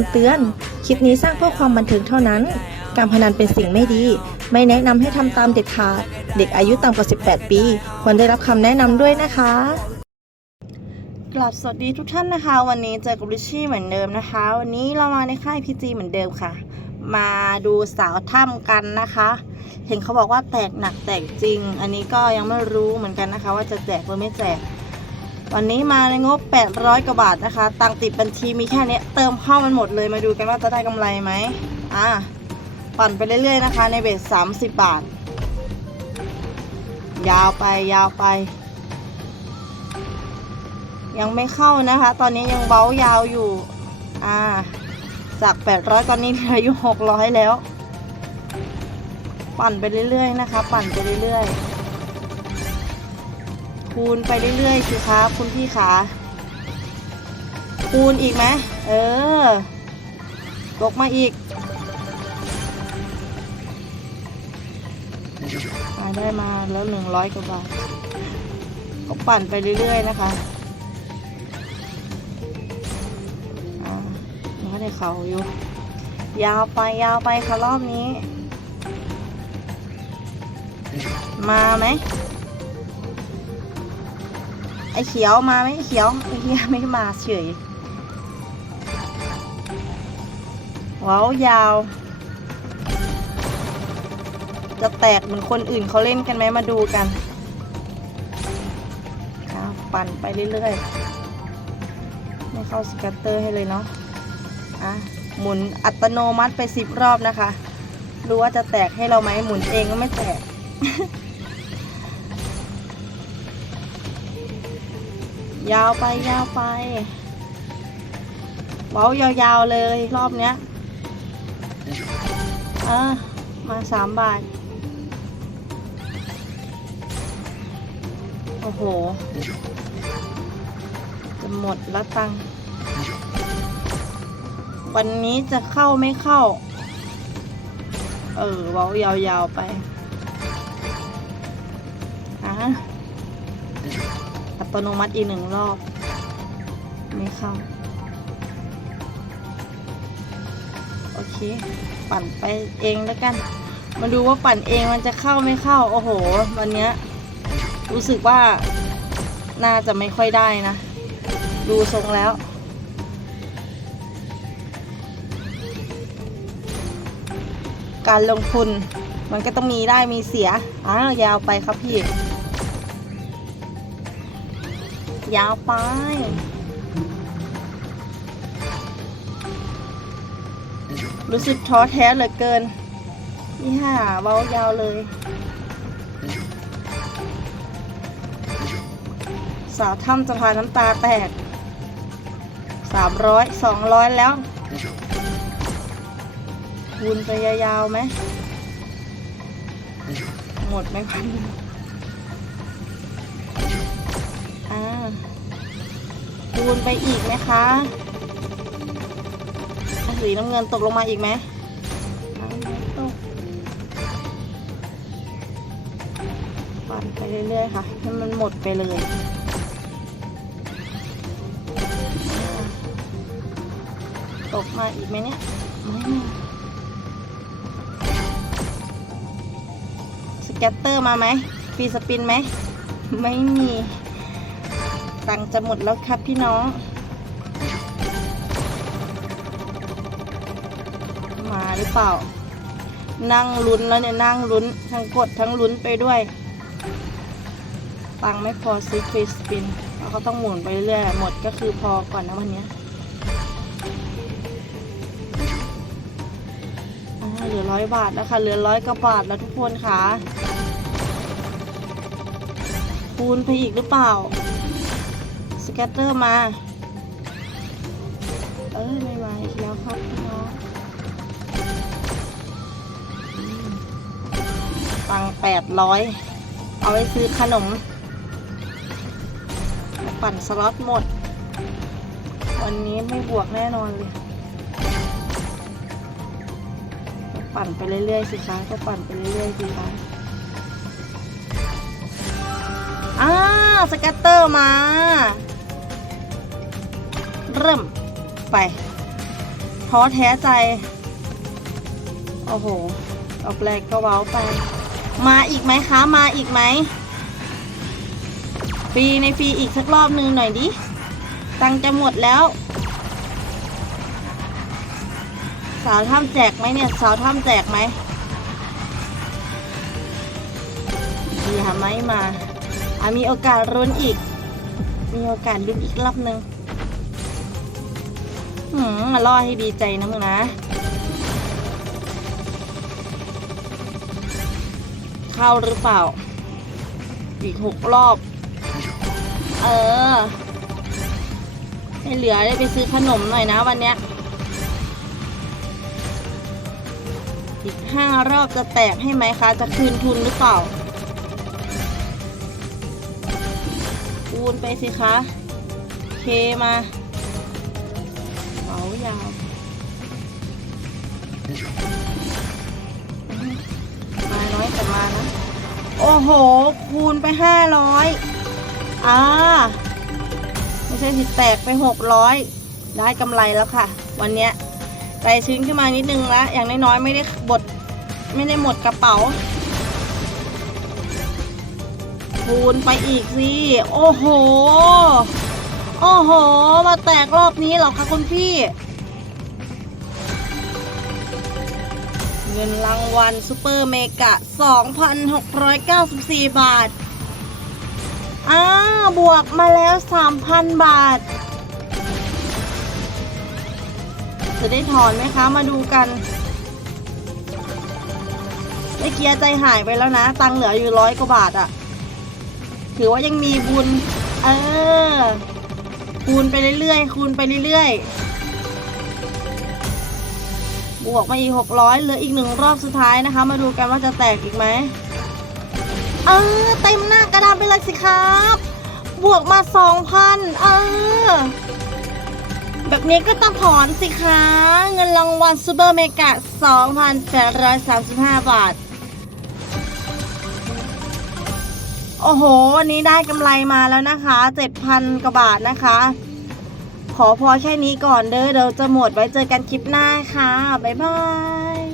ำเตือน คลิปนี้สร้างเพื่อความบันเทิงเท่านั้น การพนันเป็นสิ่งไม่ดี ไม่แนะนำให้ทำตามเด็ดขาด เด็กอายุต่ำกว่า 18 ปี ควรได้รับคำแนะนำด้วยนะคะกลับสวัสดีทุกท่านนะคะ วันนี้เจอกับริชชี่เหมือนเดิมนะคะ วันนี้เรามาในค่ายพีจีเหมือนเดิมค่ะ มาดูสาวถ้ำกันนะคะ เห็นเขาบอกว่าแตกหนักแตกจริง อันนี้ก็ยังไม่รู้เหมือนกันนะคะ ว่าจะแจกหรือไม่แจก วันนี้มาในงบ 800 กว่าบาทนะคะ ตังติดบัญชีมีแค่นี้เติมเข้ามันหมดเลยมาดูกันว่าจะได้กำไรไหมอ่าปั่นไปเรื่อยๆนะคะ ในเบส30 บาท ยาวไปยาวไป ยังไม่เข้านะคะ ตอนนี้ยังเบ้ายาวอยู่ อ่า จาก 800 ตอนนี้เหลืออยู่ 600 แล้ว ปั่นไปเรื่อยๆนะคะ ปั่นไปเรื่อยๆ คูณไปเรื่อยๆสิคะคุณพี่ขาคูณอีกไหมเออ ตกมาอีกมาได้มาแล้วหนึ่งร้อยกว่าบาทก็ปั่นไปเรื่อยๆนะคะอ่ายังไม่ได้เขาอยู่ ยาวไปยาวไปค่ะรอบนี้ มาไหม ไอเขียวมาไหมเขียวไอเฮียไม่มาเฉยว้าวยาว จะแตกเหมือนคนอื่นเขาเล่นกันไหมมาดูกันปั่นไปเรื่อยๆ ไม่เข้าสกัตเตอร์ให้เลยเนาะอะหมุนอัตโนมัติไปสิบรอบนะคะ รู้ว่าจะแตกให้เราไหมหมุนเองก็ไม่แตก ยาวไปยาวไปเบายาวๆเลยรอบเนี้ยอะมาสามบาท โอ้โห จะหมดแล้วตังค์วันนี้จะเข้าไม่เข้า เออเว้ายาวๆไป อะ อัตโนมัติอีกหนึ่งรอบ ไม่เข้า โอเค ปั่นไปเองแล้วกัน มาดูว่าปั่นเองมันจะเข้าไม่เข้า โอ้โห วันเนี้ยรู้สึกว่าน่าจะไม่ค่อยได้นะ ดูทรงแล้วการลงทุนมันก็ต้องมีได้มีเสียอ้าวยาวไปครับพี่ ยาวไป รู้สึกท้อแท้เหลือเกินนี่ห่าเบายาวเลย สาวถ้ำจะพาน้ำตาแตกสามร้อยสองร้อยแล้วคูณไปยาวๆไหม หมดไหมพัน อ่าคูณไปอีกไหมคะสีน้ำเงินตกลงมาอีกไหมตกปั่นไปเรื่อยๆค่ะให้มันหมดไปเลยตกมาอีกไหมเนี่ยไม่มาสแกตเตอร์มาไหมฟรีสปินไหม ไม่มี ตังจะหมดแล้วครับพี่น้อง มาหรือเปล่า นั่งลุ้นแล้วเนี่ยนั่งลุ้น ทั้งกดทั้งลุ้นไปด้วย ตังไม่พอซื้อฟรีสปินเราก็ต้องหมุนไปเรื่อยหมดก็คือพอก่อนนะวันนี้เหลือร้อยบาทแล้วค่ะเหลือร้อยกว่าบาทแล้วทุกคนค่ะคูณไปอีกหรือเปล่า แกตเตอร์มา เอ้ยไม่มาอีกแล้วครับพี่น้องตังแปดร้อยเอาไว้ซื้อขนมปั่นสล็อตหมด วันนี้ไม่บวกแน่นอนเลยปั่นไปเรื่อยๆสิคะก็ปั่นไปเรื่อยๆสิคะอ้าสแกตเตอร์มา เริ่มไปท้อแท้ใจ โอ้โหออกแรกก็เว้าไป มาอีกไหมคะ มาอีกไหมฟรีในฟรีอีกสักรอบหนึ่งหน่อยดิ ตังจะหมดแล้ว สาวถ้ำแจกไหมเนี่ย สาวถ้ำแจกไหมอย่าไม่มาอะมีโอกาสรุนอีก มีโอกาสลุ้นอีกรอบหนึ่ง หืมมาล่อให้ดีใจนะมึงนะ เข้าหรือเปล่า อีกหกรอบ เออ ให้เหลือได้ไปซื้อขนมหน่อยนะวันเนี้ย อีกห้ารอบจะแตกให้ไหมคะ จะคืนทุนหรือเปล่าคูณไปสิคะ เคมาายาวมาน้อยแต่มานะ โอ้โห คูณไปห้าร้อยอ่า ไม่ใช่สิดแตกไปหกร้อยได้กำไรแล้วค่ะ วันเนี้ยใจชื้นขึ้นมานิดนึงแล้วอย่างน้อยๆไม่ได้บดไม่ได้หมดกระเป๋า คูณไปอีกสิ โอ้โห โอ้โห มาแตกรอบนี้เหรอคะคุณพี่ เงินรางวัลซูเปอร์เมกะ 2,694 บาท อ้าบวกมาแล้ว 3,000 บาท จะได้ถอนไหมคะ มาดูกันไอ้เกียร์ใจหายไปแล้วนะ ตังเหลืออยู่ร้อยกว่าบาทอะถือว่ายังมีบุญ เออ คูณไปเรื่อยๆ คูณไปเรื่อยๆ บวกมาอีกหกร้อยเหลืออีกหนึ่งรอบสุดท้ายนะคะ มาดูกันว่าจะแตกอีกไหม เออ เต็มหน้ากระดานไปเลยสิครับ บวกมาสองพันเออ แบบนี้ก็ต้องถอนสิคะ เงินรางวัลซูเปอร์เมกะ 2,835 บาท โอ้โห วันนี้ได้กำไรมาแล้วนะคะ7,000กว่าบาทนะคะ ขอพอแค่นี้ก่อนเด้อเดี๋ยวจะหมดไว้เจอกันคลิปหน้าค่ะ บ๊ายบาย